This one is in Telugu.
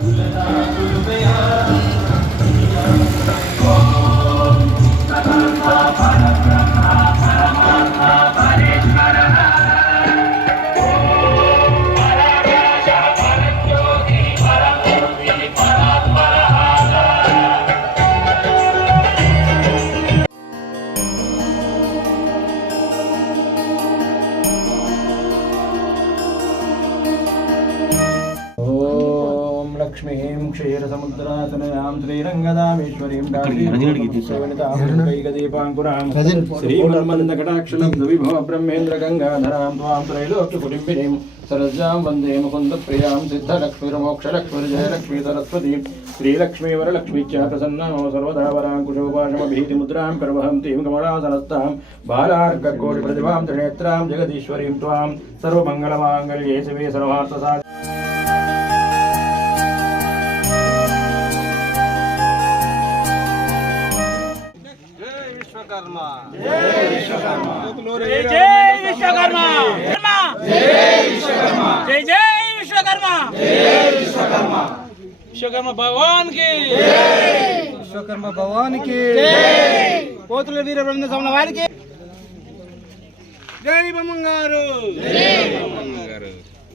Tá tudo లక్ష్మీం క్షీరసముద్రాసనయాం శ్రీరంగదామేశ్వరీం దాశీపాంకురాం శ్రీమన్మందకటాక్షణం విభవ బ్రహ్మేంద్ర గంగాధరాం త్వాం త్రైలోక్యకుటుంబినీం సరస్యాం వందే ముకుంద ప్రియాం సిద్ధలక్ష్మీర్మోక్షలక్ష్మీర్జయలక్ష్మీ సరస్వతీ శ్రీలక్ష్మీ వరలక్ష్మీ చ ప్రసన్నో సర్వదా వరాంకుశోపాశమభీతిముద్రాం కర్వహంతీం కమలాసనస్తాం బాలార్కకోటి ప్రతిభాం త్రినేత్రాం జగదీశ్వరీం త్వాం సర్వమంగళమాంగళ్యే శివే సర్వార్థసా జై జై విశ్వకర్మ. జై జై విశ్వకర్మ. విశ్వకర్మ భగవాన్కి విశ్వకర్మ వీర బ్రహ్మ స్వామి వారికి. జై బొమ్మంగారు